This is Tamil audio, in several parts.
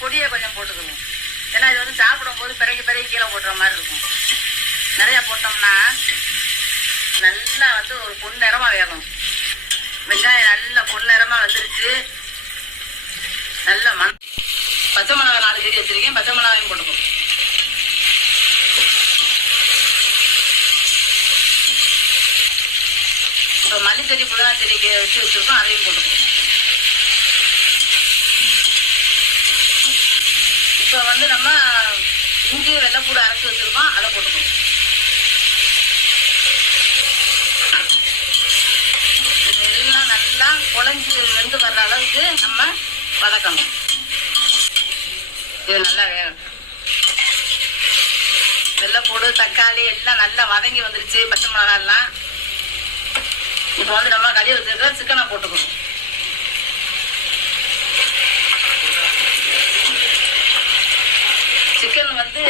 பொடியை கொஞ்சம் போட்டுக்கணும். ஏன்னா இது வந்து சாப்பிடும்போது பிறகு கீழே போட்டுற மாதிரி இருக்கும். நிறையா போட்டோம்னா நல்லா வந்து ஒரு பொன்னிறமாக வேகணும். வெங்காயம் நல்லா பொன்னிறமாக வந்துருச்சு. நல்ல பச்சை மிளகாய் 4 கீரி வச்சிருக்கேன். பச்சை மிளகாயும் போட்டுக்கணும். இப்போ மல்லிச்செடி புளியாஞ்செடி வச்சு வச்சிருக்கோம், அதையும் போட்டுக்கணும். இப்போ வந்து நம்ம இஞ்சி வெள்ளைப்பூடு அரைச்சி வச்சிருக்கோம், அதை போட்டுக்கணும். இதெல்லாம் நல்லா குழஞ்சி வெந்து வர்ற அளவுக்கு நம்ம வதக்கணும். இது நல்லா வேகணும். வெள்ளைப்பூடு தக்காளி எல்லாம் நல்லா வதங்கி வந்துருச்சு. பச்சை மிளகாய்லாம் இப்போ வந்து நம்ம கழுவி வச்சிருக்க சிக்கனை போட்டுக்கணும். சிக்கன் வந்து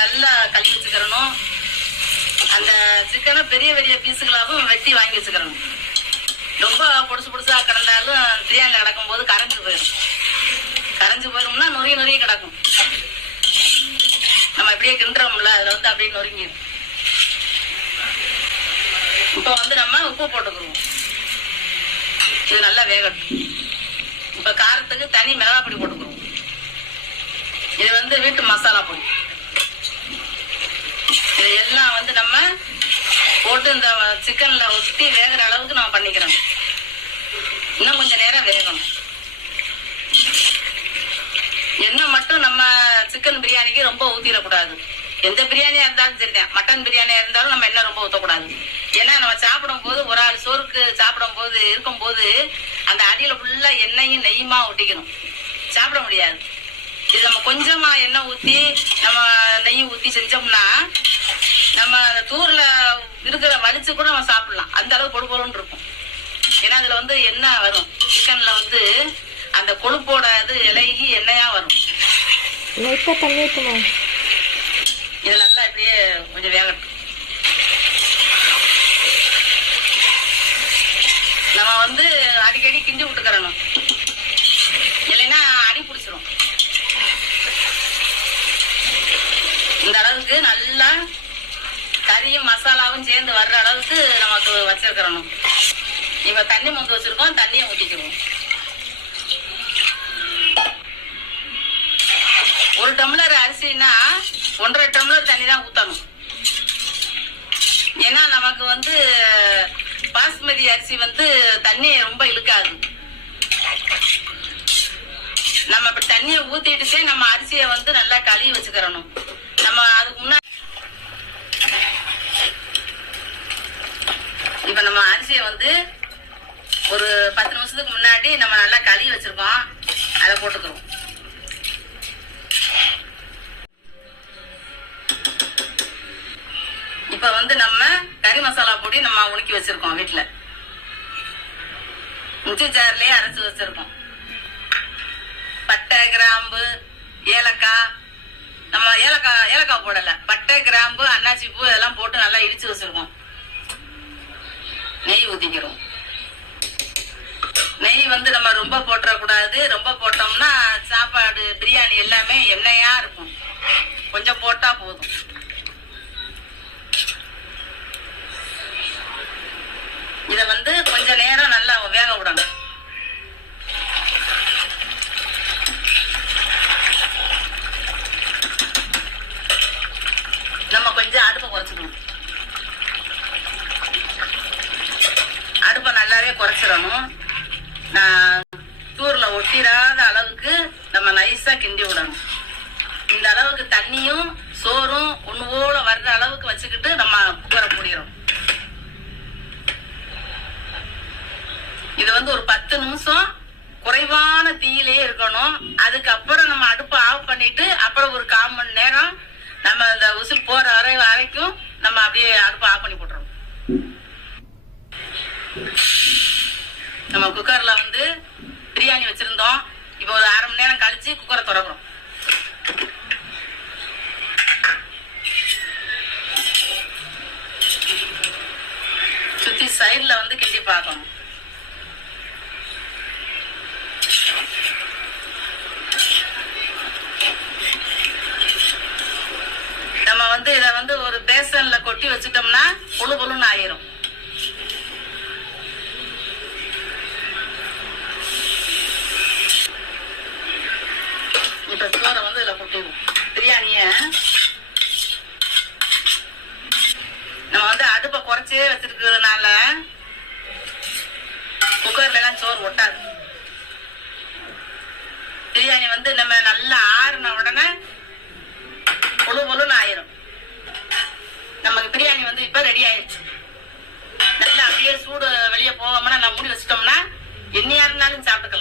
நல்லா கழுவி வச்சுக்கிறணும். அந்த சிக்கனை பெரிய பெரிய பீஸுகளாகவும் வெட்டி வாங்கி வச்சுக்கிறணும். ரொம்ப பொடுசா கிடந்தாலும் பிரியாணியில் கிடக்கும் போது கரைஞ்சு போயிடும்னா நொறுங்கி கிடக்கும். நம்ம அப்படியே கிண்டுறோம்ல, அதில் வந்து அப்படியே நொறுங்கிடும். இப்போ வந்து நம்ம உப்பு போட்டுக்கிறோம். இது நல்லா வேகட்டும். இப்போ காரத்துக்கு தனி மிளகாய் பொடி போட்டுக்கிறோம். இது வந்து வீட்டு மசாலா பொடி. இது எல்லாம் வந்து நம்ம போட்டு இந்த சிக்கன்ல ஒட்டி வேகிற அளவுக்கு நம்ம பண்ணிக்கிறோம். இன்னும் கொஞ்சம் நேரம் வேகணும். எண்ணெய் மட்டும் நம்ம சிக்கன் பிரியாணிக்கு ரொம்ப ஊத்திடக்கூடாது. எந்த பிரியாணியா இருந்தாலும் சரிதான், மட்டன் பிரியாணியா இருந்தாலும் நம்ம எண்ணெய் ரொம்ப ஊற்றக்கூடாது. ஏன்னா நம்ம சாப்பிடும் போது ஒரு ஆள் சோறுக்கு சாப்பிடும் போது இருக்கும்போது அந்த அடியில ஃபுல்லா எண்ணெயும் நெய்யுமா ஒட்டிக்கணும், சாப்பிட முடியாது. இது நம்ம கொஞ்சமா எண்ணெய் ஊத்தி நம்ம நெய் ஊத்தி செஞ்சோம்னா நம்ம தூர்ல இருக்கிற வலிச்சு கூட நம்ம சாப்பிடலாம். அந்த அளவு பொறுன்னு இருக்கும். ஏன்னா அதுல வந்து எண்ணெய் வரும். சிக்கன்ல வந்து அந்த கொழுப்போட இது இலகி எண்ணெயா வரும். இது நல்லா இப்படியே கொஞ்சம் வேகட்டும். நம்ம வந்து அடிக்கடி கிண்டி விட்டுக்கிறணும், இல்லைன்னா அடி பிடிச்சிரும். இந்த அளவுக்கு நல்லா கறியும் மசாலாவும் சேர்ந்து வர்ற அளவுக்கு நமக்கு வச்சிருக்கிறணும். இப்ப தண்ணி மொந்து வச்சிருக்கோம், தண்ணியை ஊத்திக்கிறோம். 1 டம்ளர் அரிசினா 1.5 டம்ளர் தண்ணி தான் ஊத்தணும். ஏன்னா நமக்கு வந்து பாஸ்மதி அரிசி வந்து தண்ணி ரொம்ப இழுக்காது. நம்ம இப்ப தண்ணியை ஊத்திட்டு நம்ம அரிசியை வந்து நல்லா கழுவி வச்சுக்கிறணும். நம்ம அதுக்கு முன்னாடி இப்ப நம்ம அரிசியை வந்து ஒரு 10 நிமிஷத்துக்கு முன்னாடி நம்ம நல்லா கழுவி வச்சிருக்கோம், அதை போட்டுக்கிறோம். இப்ப வந்து நம்ம கறி மசாலா பொடி நம்ம உணுக்கி வச்சிருக்கோம். வீட்டுல மிக்ஸி ஜார்லயே அரைச்சு வச்சிருக்கோம். பட்டை கிராம்பு ஏலக்காய், நம்ம ஏலக்காய் போடல, பட்டை கிராம்பு அன்னாச்சி பூ இதெல்லாம் போட்டு நல்லா இடிச்சு வச்சிருக்கோம். நெய் ஊத்திக்கிறோம். நெய் வந்து நம்ம ரொம்ப போட்டுறக்கூடாது. ரொம்ப போட்டோம்னா சாப்பாடு பிரியாணி எல்லாமே எண்ணெயா இருக்கும். கொஞ்சம் போட்டா போதும். இத வந்து கொஞ்ச நேரம் நல்லா வேக விடணும். நம்ம கொஞ்சம் அடுப்பை குறைச்சிக்கணும். அடுப்பை நல்லாவே குறைச்சிடணும். தூர்ல ஒட்டிடாத அளவுக்கு நம்ம நைஸா கிண்டி விடணும். இந்த அளவுக்கு தண்ணியும் சோறும் ஒண்ணு போல வர்ற அளவுக்கு வச்சுக்கிட்டு நம்ம குக்கரை மூடிடும். இது வந்து ஒரு 10 நிமிஷம் குறைவான தீயிலே இருக்கணும். அதுக்கப்புறம் நம்ம அடுப்பை ஆஃப் பண்ணிட்டு அப்புறம் ஒரு 1/4 மணி நேரம் நம்ம இந்த உசில் போற வரைக்கும் நம்ம அப்படியே அடுப்பை ஆஃப் பண்ணி போட்டுறோம். நம்ம குக்கர்ல வந்து பிரியாணி வச்சிருந்தோம். இப்போ ஒரு 1/2 மணி நேரம் கழிச்சு குக்கரை திறக்கிறோம். சுத்தி சைட்ல வந்து கிண்டி பார்க்கணும். பொழு பொழுன்னு ஆயிரும். இப்ப சோறை வந்து இதுல கொட்டிடுவோம். பிரியாணிய நம்ம வந்து அடுப்பை குறைச்சே வச்சிருக்கிறதுனால குக்கர்ல எல்லாம் சோறு ஒட்டாது. பிரியாணி வந்து நம்ம நல்லா ஆறுன உடனே பொழு பொழுன்னு ஆயிரும். நமக்கு பிரியாணி வந்து இப்ப ரெடி ஆயிடுச்சு. நல்லா அப்படியே சூடு வெளியே போகாம நல்லா மூடி வச்சிட்டோம்னா என்னையா இருந்தாலும் சாப்பிட்டு